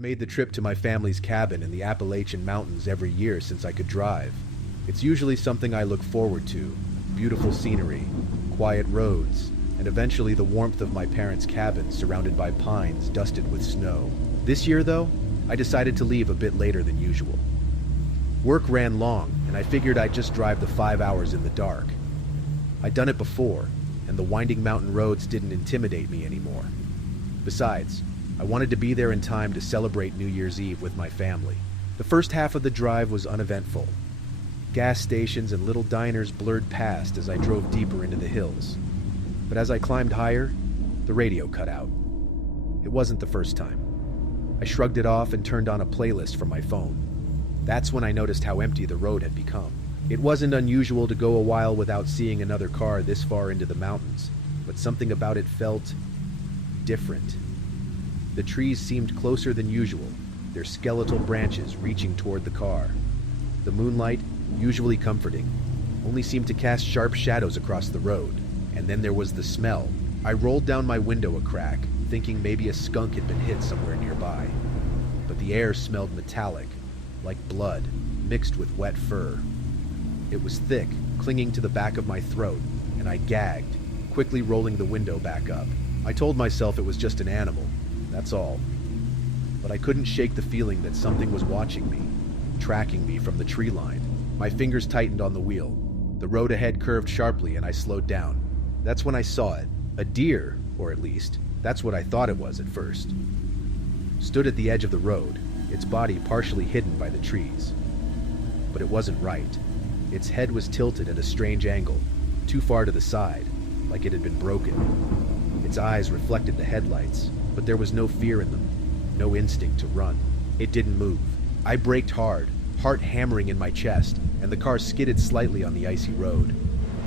made the trip to my family's cabin in the Appalachian Mountains every year since I could drive. It's usually something I look forward to: beautiful scenery, quiet roads, and eventually the warmth of my parents' cabin surrounded by pines dusted with snow. This year, though, I decided to leave a bit later than usual. Work ran long, and I figured I'd just drive the 5 hours in the dark. I'd done it before, and the winding mountain roads didn't intimidate me anymore. Besides, I wanted to be there in time to celebrate New Year's Eve with my family. The first half of the drive was uneventful. Gas stations and little diners blurred past as I drove deeper into the hills. But as I climbed higher, the radio cut out. It wasn't the first time. I shrugged it off and turned on a playlist from my phone. That's when I noticed how empty the road had become. It wasn't unusual to go a while without seeing another car this far into the mountains, but something about it felt different. The trees seemed closer than usual, their skeletal branches reaching toward the car. The moonlight, usually comforting, only seemed to cast sharp shadows across the road. And then there was the smell. I rolled down my window a crack, thinking maybe a skunk had been hit somewhere nearby. But the air smelled metallic, like blood, mixed with wet fur. It was thick, clinging to the back of my throat, and I gagged, quickly rolling the window back up. I told myself it was just an animal, that's all. But I couldn't shake the feeling that something was watching me, tracking me from the tree line. My fingers tightened on the wheel. The road ahead curved sharply, and I slowed down. That's when I saw it. A deer, or at least, that's what I thought it was at first. Stood at the edge of the road, its body partially hidden by the trees. But it wasn't right. Its head was tilted at a strange angle, too far to the side, like it had been broken. Its eyes reflected the headlights, but there was no fear in them, no instinct to run. It didn't move. I braked hard, heart hammering in my chest, and the car skidded slightly on the icy road.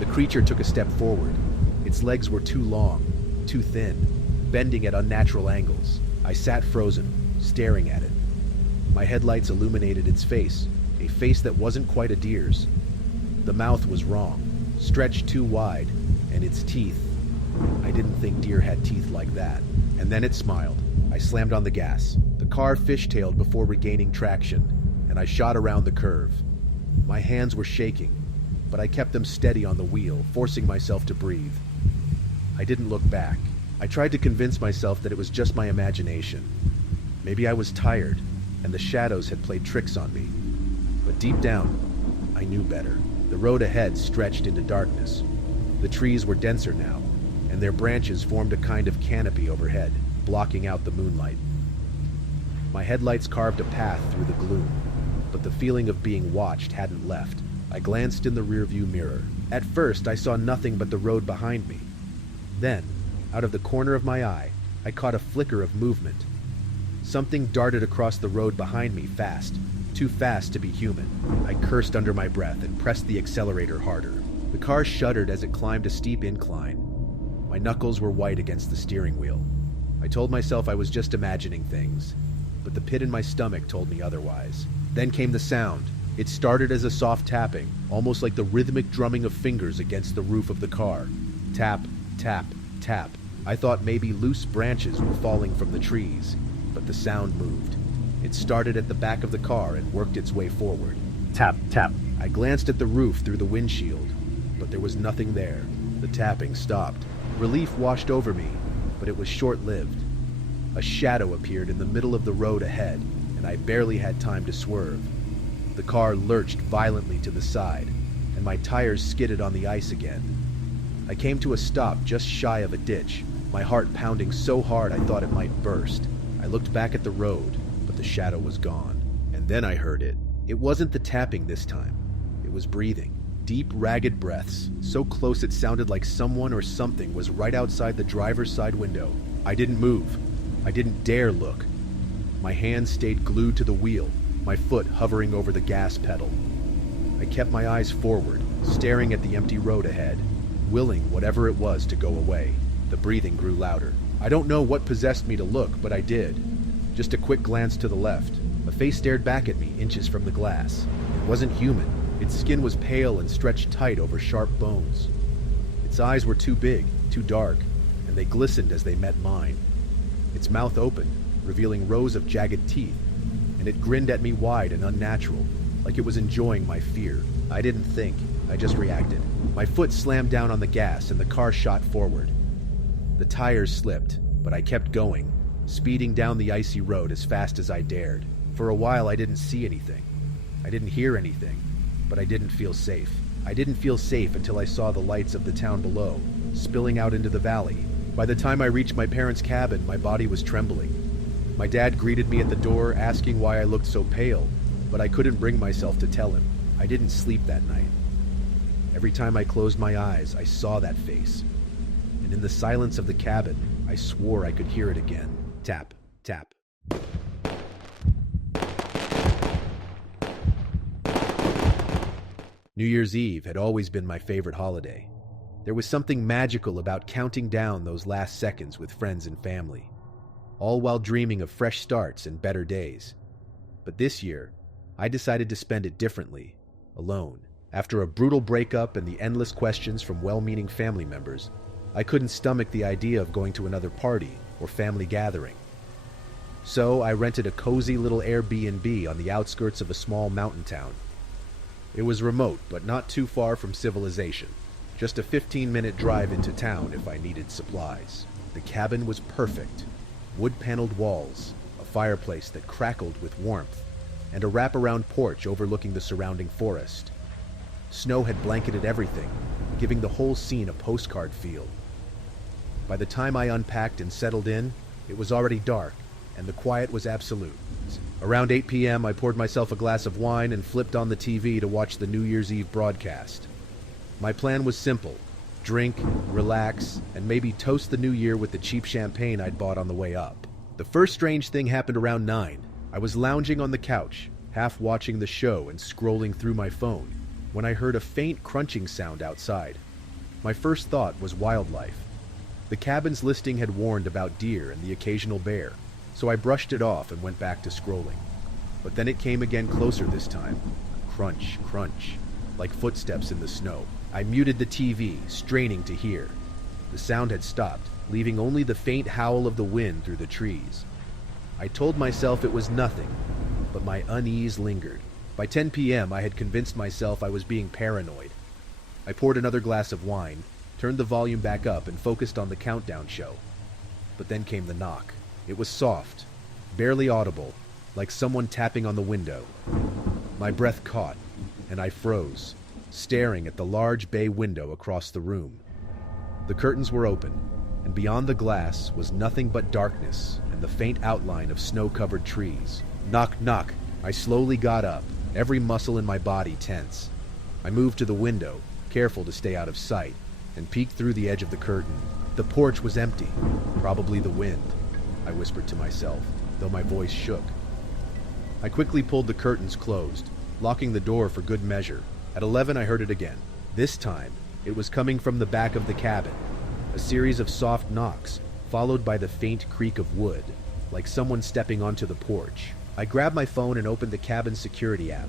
The creature took a step forward. Its legs were too long, too thin, bending at unnatural angles. I sat frozen, staring at it. My headlights illuminated its face, a face that wasn't quite a deer's. The mouth was wrong, stretched too wide, and its teeth. I didn't think deer had teeth like that. And then it smiled. I slammed on the gas. The car fishtailed before regaining traction, and I shot around the curve. My hands were shaking, but I kept them steady on the wheel, forcing myself to breathe. I didn't look back. I tried to convince myself that it was just my imagination. Maybe I was tired, and the shadows had played tricks on me. But deep down, I knew better. The road ahead stretched into darkness. The trees were denser now, and their branches formed a kind of canopy overhead, blocking out the moonlight. My headlights carved a path through the gloom, but the feeling of being watched hadn't left. I glanced in the rearview mirror. At first, I saw nothing but the road behind me. Then, out of the corner of my eye, I caught a flicker of movement. Something darted across the road behind me fast, too fast to be human. I cursed under my breath and pressed the accelerator harder. The car shuddered as it climbed a steep incline. My knuckles were white against the steering wheel. I told myself I was just imagining things, but the pit in my stomach told me otherwise. Then came the sound. It started as a soft tapping, almost like the rhythmic drumming of fingers against the roof of the car. Tap, tap, tap. I thought maybe loose branches were falling from the trees, but the sound moved. It started at the back of the car and worked its way forward. Tap, tap. I glanced at the roof through the windshield, but there was nothing there. The tapping stopped. Relief washed over me, but it was short-lived. A shadow appeared in the middle of the road ahead, and I barely had time to swerve. The car lurched violently to the side, and my tires skidded on the ice again. I came to a stop just shy of a ditch, my heart pounding so hard I thought it might burst. I looked back at the road, but the shadow was gone. And then I heard it. It wasn't the tapping this time. It was breathing. Deep, ragged breaths, so close it sounded like someone or something was right outside the driver's side window. I didn't move. I didn't dare look. My hands stayed glued to the wheel, my foot hovering over the gas pedal. I kept my eyes forward, staring at the empty road ahead, willing whatever it was to go away. The breathing grew louder. I don't know what possessed me to look, but I did. Just a quick glance to the left. A face stared back at me inches from the glass. It wasn't human. Its skin was pale and stretched tight over sharp bones. Its eyes were too big, too dark, and they glistened as they met mine. Its mouth opened, revealing rows of jagged teeth, and it grinned at me wide and unnatural, like it was enjoying my fear. I didn't think, I just reacted. My foot slammed down on the gas and the car shot forward. The tires slipped, but I kept going, speeding down the icy road as fast as I dared. For a while I didn't see anything. I didn't hear anything, but I didn't feel safe. I didn't feel safe until I saw the lights of the town below, spilling out into the valley. By the time I reached my parents' cabin, my body was trembling. My dad greeted me at the door, asking why I looked so pale, but I couldn't bring myself to tell him. I didn't sleep that night. Every time I closed my eyes, I saw that face. And in the silence of the cabin, I swore I could hear it again. Tap, tap. New Year's Eve had always been my favorite holiday. There was something magical about counting down those last seconds with friends and family, all while dreaming of fresh starts and better days. But this year, I decided to spend it differently, alone. After a brutal breakup and the endless questions from well-meaning family members, I couldn't stomach the idea of going to another party or family gathering. So I rented a cozy little Airbnb on the outskirts of a small mountain town. It was remote, but not too far from civilization. Just a 15-minute drive into town if I needed supplies. The cabin was perfect. Wood-paneled walls, a fireplace that crackled with warmth, and a wraparound porch overlooking the surrounding forest. Snow had blanketed everything, giving the whole scene a postcard feel. By the time I unpacked and settled in, it was already dark, and the quiet was absolute. Around 8 p.m., I poured myself a glass of wine and flipped on the TV to watch the New Year's Eve broadcast. My plan was simple: drink, relax, and maybe toast the new year with the cheap champagne I'd bought on the way up. The first strange thing happened around 9. I was lounging on the couch, half watching the show and scrolling through my phone, when I heard a faint crunching sound outside. My first thought was wildlife. The cabin's listing had warned about deer and the occasional bear, so I brushed it off and went back to scrolling. But then it came again, closer this time. Crunch, crunch, like footsteps in the snow. I muted the TV, straining to hear. The sound had stopped, leaving only the faint howl of the wind through the trees. I told myself it was nothing, but my unease lingered. By 10 p.m., I had convinced myself I was being paranoid. I poured another glass of wine, turned the volume back up, and focused on the countdown show. But then came the knock. It was soft, barely audible, like someone tapping on the window. My breath caught, and I froze, staring at the large bay window across the room. The curtains were open, and beyond the glass was nothing but darkness and the faint outline of snow-covered trees. Knock, knock. I slowly got up, every muscle in my body tense. I moved to the window, careful to stay out of sight, and peeked through the edge of the curtain. The porch was empty, probably the wind, I whispered to myself, though my voice shook. I quickly pulled the curtains closed, locking the door for good measure. At 11, I heard it again. This time, it was coming from the back of the cabin, a series of soft knocks, followed by the faint creak of wood, like someone stepping onto the porch. I grabbed my phone and opened the cabin's security app.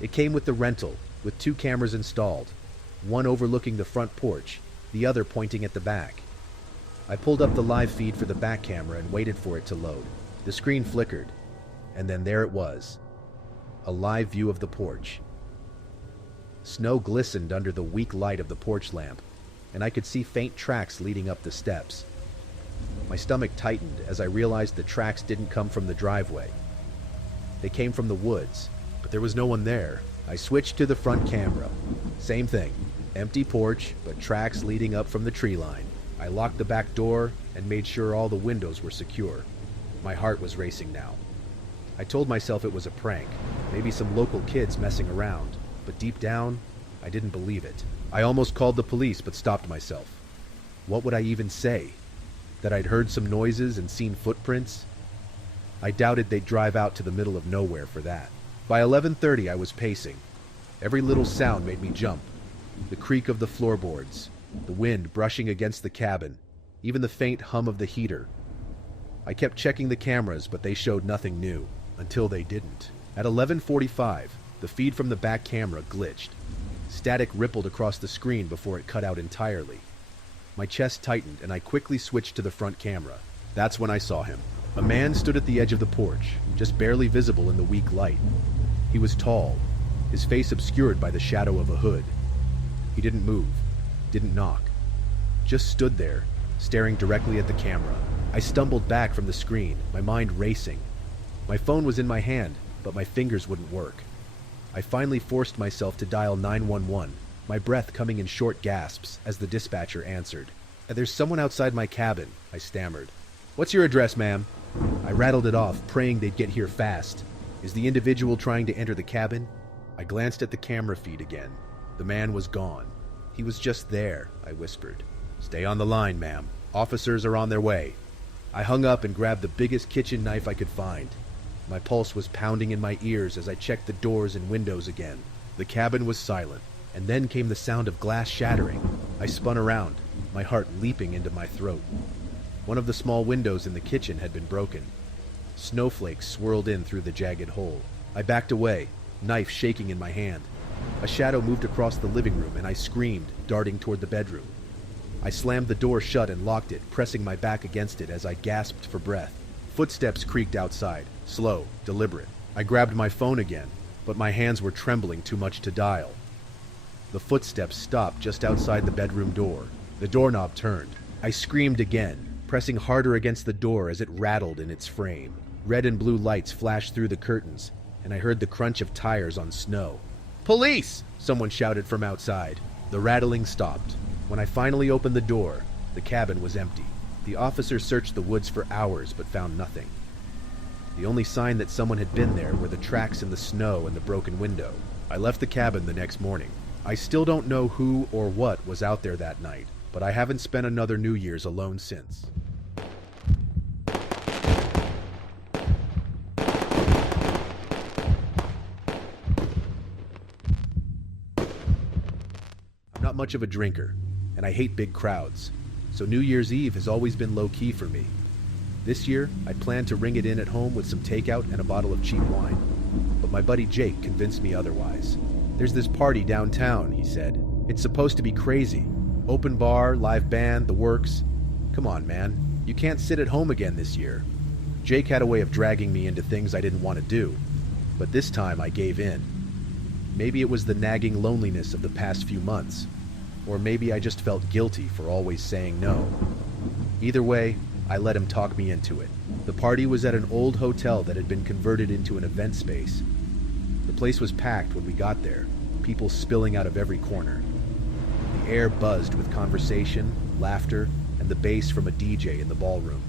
It came with the rental, with 2 cameras installed, one overlooking the front porch, the other pointing at the back. I pulled up the live feed for the back camera and waited for it to load. The screen flickered, and then there it was, a live view of the porch. Snow glistened under the weak light of the porch lamp, and I could see faint tracks leading up the steps. My stomach tightened as I realized the tracks didn't come from the driveway. They came from the woods, but there was no one there. I switched to the front camera. Same thing. Empty porch, but tracks leading up from the tree line. I locked the back door and made sure all the windows were secure. My heart was racing now. I told myself it was a prank, maybe some local kids messing around, but deep down, I didn't believe it. I almost called the police, but stopped myself. What would I even say? That I'd heard some noises and seen footprints? I doubted they'd drive out to the middle of nowhere for that. By 11:30, I was pacing. Every little sound made me jump. The creak of the floorboards, the wind brushing against the cabin, even the faint hum of the heater. I kept checking the cameras, but they showed nothing new, until they didn't. At 11:45, the feed from the back camera glitched. Static rippled across the screen before it cut out entirely. My chest tightened, and I quickly switched to the front camera. That's when I saw him. A man stood at the edge of the porch, just barely visible in the weak light. He was tall, his face obscured by the shadow of a hood. He didn't move, didn't knock, just stood there, staring directly at the camera. I stumbled back from the screen, my mind racing. My phone was in my hand, but my fingers wouldn't work. I finally forced myself to dial 911, my breath coming in short gasps as the dispatcher answered. "There's someone outside my cabin," I stammered. "What's your address, ma'am?" I rattled it off, praying they'd get here fast. "Is the individual trying to enter the cabin?" I glanced at the camera feed again. The man was gone. "He was just there," I whispered. "Stay on the line, ma'am. Officers are on their way." I hung up and grabbed the biggest kitchen knife I could find. My pulse was pounding in my ears as I checked the doors and windows again. The cabin was silent, and then came the sound of glass shattering. I spun around, my heart leaping into my throat. One of the small windows in the kitchen had been broken. Snowflakes swirled in through the jagged hole. I backed away, knife shaking in my hand. A shadow moved across the living room, and I screamed, darting toward the bedroom. I slammed the door shut and locked it, pressing my back against it as I gasped for breath. Footsteps creaked outside, slow, deliberate. I grabbed my phone again, but my hands were trembling too much to dial. The footsteps stopped just outside the bedroom door. The doorknob turned. I screamed again, pressing harder against the door as it rattled in its frame. Red and blue lights flashed through the curtains, and I heard the crunch of tires on snow. "Police!" someone shouted from outside. The rattling stopped. When I finally opened the door, the cabin was empty. The officer searched the woods for hours but found nothing. The only sign that someone had been there were the tracks in the snow and the broken window. I left the cabin the next morning. I still don't know who or what was out there that night, but I haven't spent another New Year's alone since. I'm not much of a drinker, and I hate big crowds, so New Year's Eve has always been low-key for me. This year, I planned to ring it in at home with some takeout and a bottle of cheap wine, but my buddy Jake convinced me otherwise. "There's this party downtown," he said. "It's supposed to be crazy. Open bar, live band, the works. Come on, man. You can't sit at home again this year." Jake had a way of dragging me into things I didn't want to do, but this time I gave in. Maybe it was the nagging loneliness of the past few months, or maybe I just felt guilty for always saying no. Either way, I let him talk me into it. The party was at an old hotel that had been converted into an event space. The place was packed when we got there, people spilling out of every corner. The air buzzed with conversation, laughter, and the bass from a DJ in the ballroom.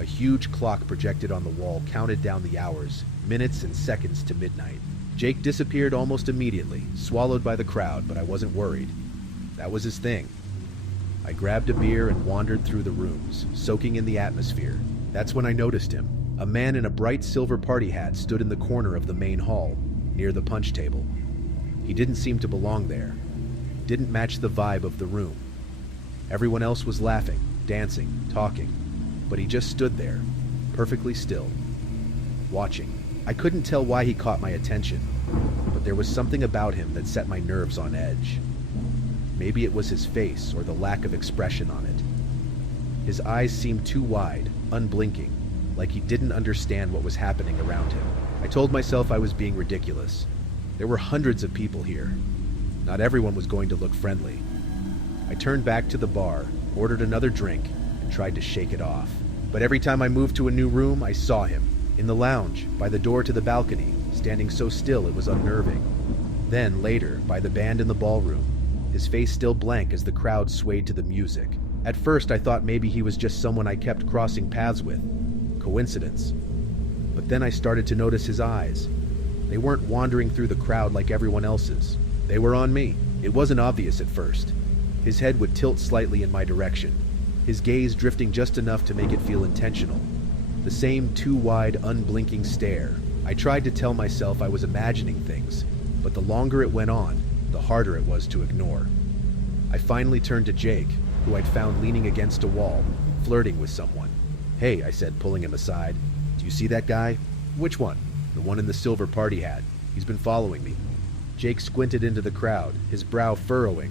A huge clock projected on the wall counted down the hours, minutes and seconds to midnight. Jake disappeared almost immediately, swallowed by the crowd, but I wasn't worried. That was his thing. I grabbed a beer and wandered through the rooms, soaking in the atmosphere. That's when I noticed him. A man in a bright silver party hat stood in the corner of the main hall, near the punch table. He didn't seem to belong there. Didn't match the vibe of the room. Everyone else was laughing, dancing, talking, but he just stood there, perfectly still, watching. I couldn't tell why he caught my attention, but there was something about him that set my nerves on edge. Maybe it was his face or the lack of expression on it. His eyes seemed too wide, unblinking, like he didn't understand what was happening around him. I told myself I was being ridiculous. There were hundreds of people here. Not everyone was going to look friendly. I turned back to the bar, ordered another drink, and tried to shake it off. But every time I moved to a new room, I saw him. In the lounge, by the door to the balcony, standing so still it was unnerving. Then, later, by the band in the ballroom, his face still blank as the crowd swayed to the music. At first, I thought maybe he was just someone I kept crossing paths with. Coincidence. But then I started to notice his eyes. They weren't wandering through the crowd like everyone else's. They were on me. It wasn't obvious at first. His head would tilt slightly in my direction, his gaze drifting just enough to make it feel intentional. The same too wide, unblinking stare. I tried to tell myself I was imagining things, but the longer it went on, the harder it was to ignore. I finally turned to Jake, who I'd found leaning against a wall, flirting with someone. "Hey," I said, pulling him aside. "Do you see that guy?" "Which one?" "The one in the silver party hat. He's been following me." Jake squinted into the crowd, his brow furrowing.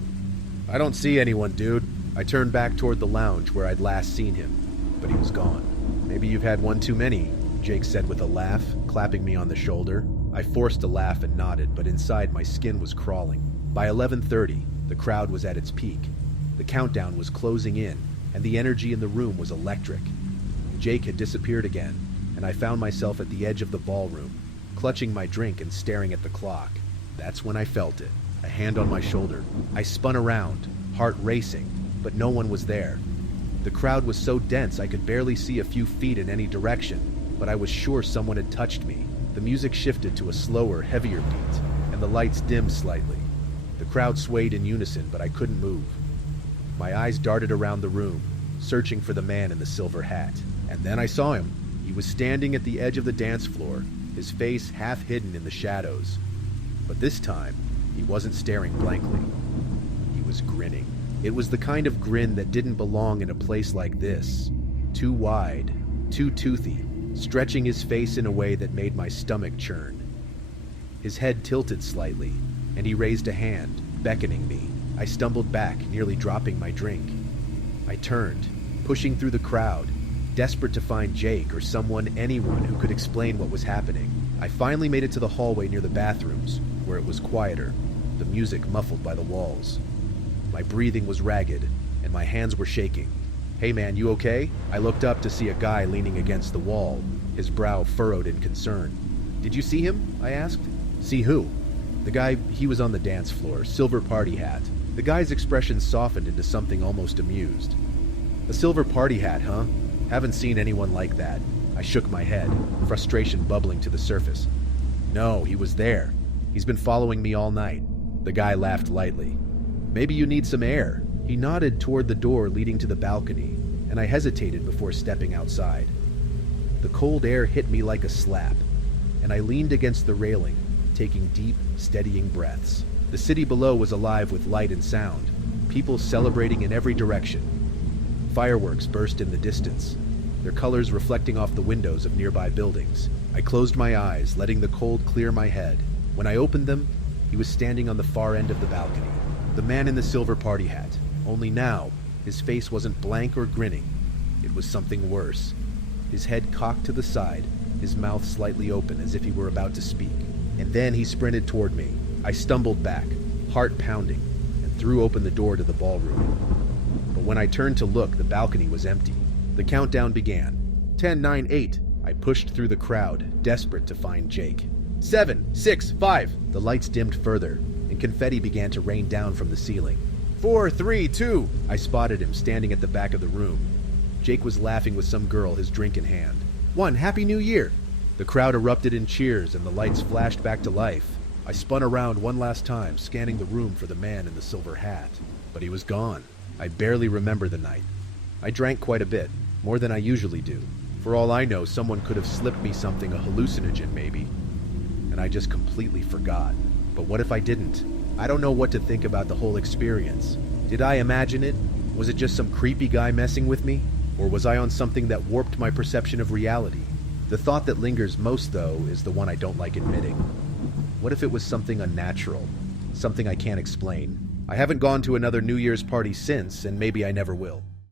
"I don't see anyone, dude." I turned back toward the lounge where I'd last seen him, but he was gone. Maybe you've had one too many, Jake said with a laugh, clapping me on the shoulder. I forced a laugh and nodded, but inside my skin was crawling. By 11:30, the crowd was at its peak. The countdown was closing in, and the energy in the room was electric. Jake had disappeared again, and I found myself at the edge of the ballroom, clutching my drink and staring at the clock. That's when I felt it, a hand on my shoulder. I spun around, heart racing, but no one was there. The crowd was so dense I could barely see a few feet in any direction, but I was sure someone had touched me. The music shifted to a slower, heavier beat, and the lights dimmed slightly. The crowd swayed in unison, but I couldn't move. My eyes darted around the room, searching for the man in the silver hat. And then I saw him. He was standing at the edge of the dance floor, his face half hidden in the shadows. But this time, he wasn't staring blankly. He was grinning. It was the kind of grin that didn't belong in a place like this. Too wide, too toothy, stretching his face in a way that made my stomach churn. His head tilted slightly, and he raised a hand, beckoning me. I stumbled back, nearly dropping my drink. I turned, pushing through the crowd, desperate to find Jake or anyone who could explain what was happening. I finally made it to the hallway near the bathrooms, where it was quieter, the music muffled by the walls. My breathing was ragged, and my hands were shaking. "Hey man, you okay?" I looked up to see a guy leaning against the wall, his brow furrowed in concern. "Did you see him?" I asked. "See who?" "The guy, he was on the dance floor, silver party hat." The guy's expression softened into something almost amused. "A silver party hat, huh? Haven't seen anyone like that." I shook my head, frustration bubbling to the surface. "No, he was there. He's been following me all night." The guy laughed lightly. "Maybe you need some air." He nodded toward the door leading to the balcony, and I hesitated before stepping outside. The cold air hit me like a slap, and I leaned against the railing, taking deep, steadying breaths. The city below was alive with light and sound, people celebrating in every direction. Fireworks burst in the distance, their colors reflecting off the windows of nearby buildings. I closed my eyes, letting the cold clear my head. When I opened them, he was standing on the far end of the balcony. The man in the silver party hat. Only now, his face wasn't blank or grinning. It was something worse. His head cocked to the side, his mouth slightly open as if he were about to speak. And then he sprinted toward me. I stumbled back, heart pounding, and threw open the door to the ballroom. But when I turned to look, the balcony was empty. The countdown began. 10, 9, 8. I pushed through the crowd, desperate to find Jake. 7, 6, 5. The lights dimmed further, and confetti began to rain down from the ceiling. 4, 3, 2. I spotted him standing at the back of the room. Jake was laughing with some girl, his drink in hand. 1, Happy New Year! The crowd erupted in cheers, and the lights flashed back to life. I spun around one last time, scanning the room for the man in the silver hat. But he was gone. I barely remember the night. I drank quite a bit, more than I usually do. For all I know, someone could have slipped me something, a hallucinogen maybe. And I just completely forgot. But what if I didn't? I don't know what to think about the whole experience. Did I imagine it? Was it just some creepy guy messing with me? Or was I on something that warped my perception of reality? The thought that lingers most, though, is the one I don't like admitting. What if it was something unnatural? Something I can't explain? I haven't gone to another New Year's party since, and maybe I never will.